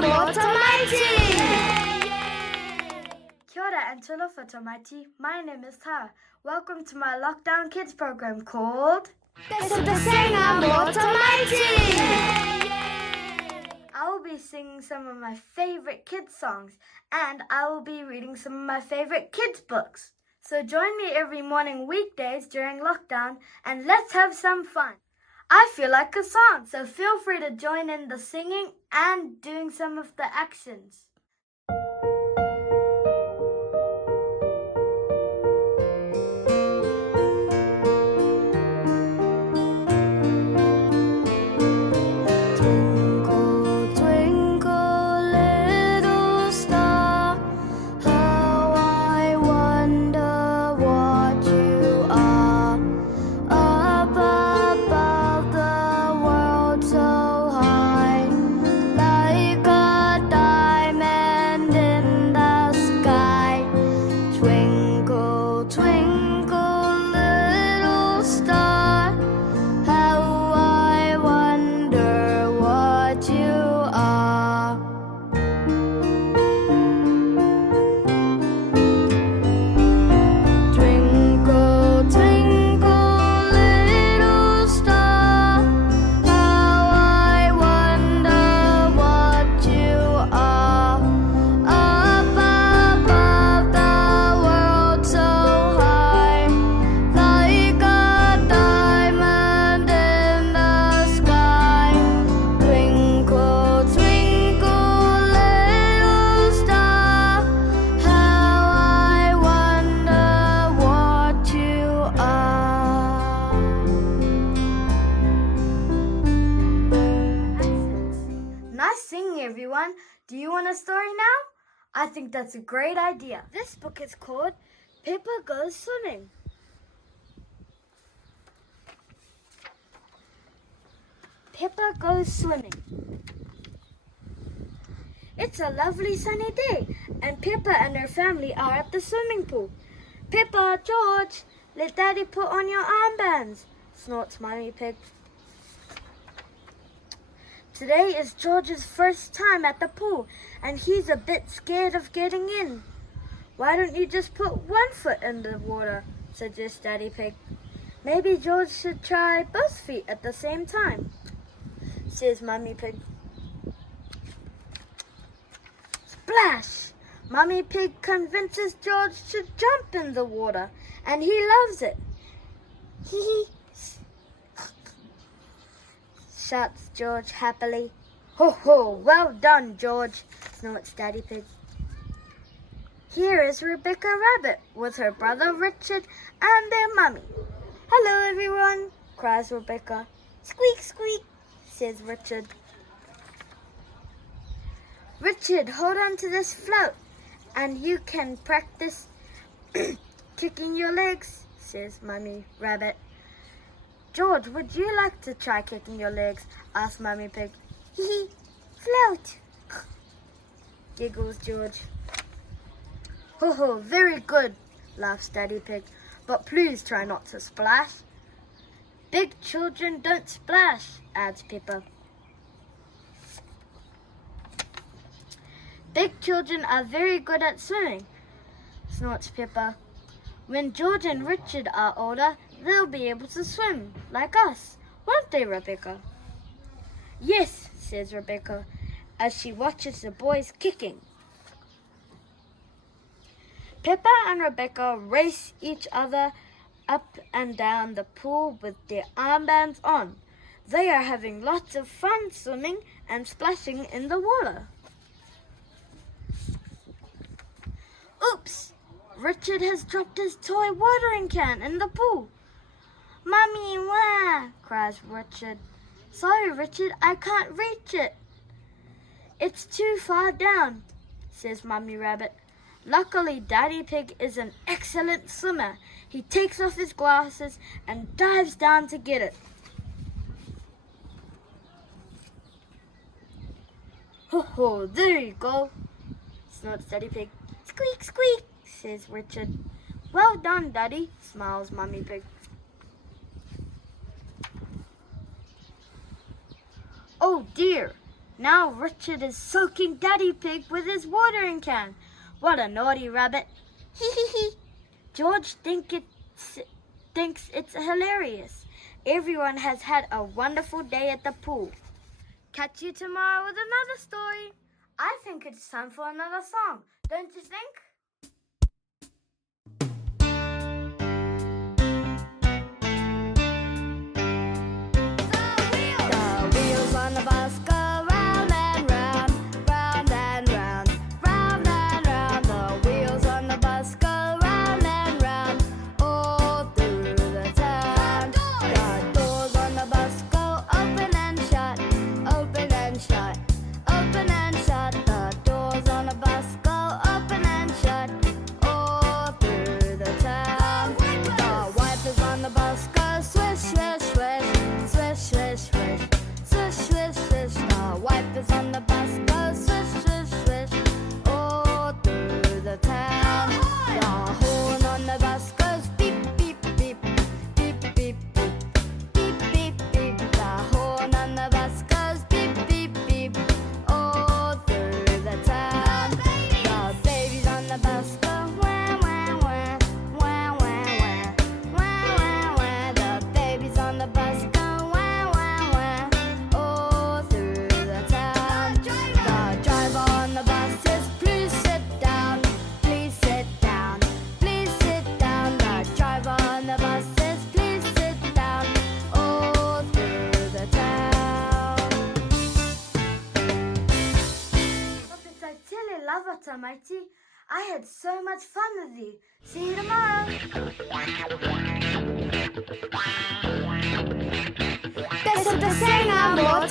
more Tamaiti! Kia ora and talofa Tamaiti. My name is Tara. Welcome to my Lockdown Kids program called Pesepesega more Tamaiti! I will be singing some of my favorite kids songs and I will be reading some of my favorite kids books. So join me every morning weekdays during lockdown and let's have some fun. I feel like a song, so feel free to join in the singing and doing some of the actions. Twinkle, twinkle, little star, how I wonder what you are. Up above the world so high, like a diamond in the sky. Twinkle, twinkle, little star, how I wonder what you are. Twinkle, twinkle, little star, how I wonder what you are. Up above the world so high, like a diamond in the sky. Twinkle, twinkle, little star, how I wonder what you are. Nice singing, everyone. Do you want a story now? I think that's a great idea. This book is called Peppa Goes Swimming. Peppa Goes Swimming. It's a lovely sunny day, and Peppa and her family are at the swimming pool. Peppa, George, let Daddy put on your armbands, snorts Mummy Pig. Today is George's first time at the pool, and he's a bit scared of getting in. Why don't you just put one foot in the water, suggests Daddy Pig. Maybe George should try both feet at the same time, says Mummy Pig. Splash! Mummy Pig convinces George to jump in the water, and he loves it. Hee hee, shouts George happily. Ho ho, well done, George, snorts Daddy Pig. Here is Rebecca Rabbit with her brother Richard and their mummy. Hello everyone, cries Rebecca. Squeak, squeak, says Richard. Richard, hold on to this float and you can practice kicking your legs, says Mummy Rabbit. George, would you like to try kicking your legs? Asks Mummy Pig. Hee hee, float, giggles George. Ho ho, very good, laughs Daddy Pig, but please try not to splash. Big children don't splash, adds Peppa. Big children are very good at swimming, snorts Peppa. When George and Richard are older, they'll be able to swim, like us, won't they, Rebecca? Yes, says Rebecca, as she watches the boys kicking. Peppa and Rebecca race each other up and down the pool with their armbands on. They are having lots of fun swimming and splashing in the water. Oops! Richard has dropped his toy watering can in the pool. Mummy, wah! Cries Richard. Sorry, Richard, I can't reach it. It's too far down, says Mummy Rabbit. Luckily, Daddy Pig is an excellent swimmer. He takes off his glasses and dives down to get it. Ho ho, there you go, snorts Daddy Pig. Squeak, squeak, says Richard. Well done, Daddy, smiles Mummy Pig. Oh dear, Now Richard is soaking Daddy Pig with his watering can. What a naughty rabbit. Hee hee hee. George thinks it's hilarious. Everyone has had a wonderful day at the pool. Catch you tomorrow with another story. I think it's time for another song, don't you think? The wheels on the bus go round and round, round and round, round and round. The wheels on the bus go round and round, all through the town. The doors on the bus go open and shut, open and shut, open and shut. The doors on the bus go open and shut, all through the town. The wipers on the bus go swish, swish, swish, swish, swish, swish, swish, swish, swish. The wipers on the bus go swish, swish, swish, all through the town. The horn on the bus goes beep, beep, beep, beep, beep, beep, beep, beep, beep. The horn on the bus goes beep, beep, beep, all through the town. The babies on the bus go wah, wah, wah, wah, wah, wah, wah, wah, wah. The babies on the bus go wah, wah, wah, all through the town. The driver on the bus says, please sit down, please sit down, please sit down. The driver on the bus says, please sit down, all through the town. I really love it, Tamaiti. I had so much fun with you. See you tomorrow. Pesepesega, more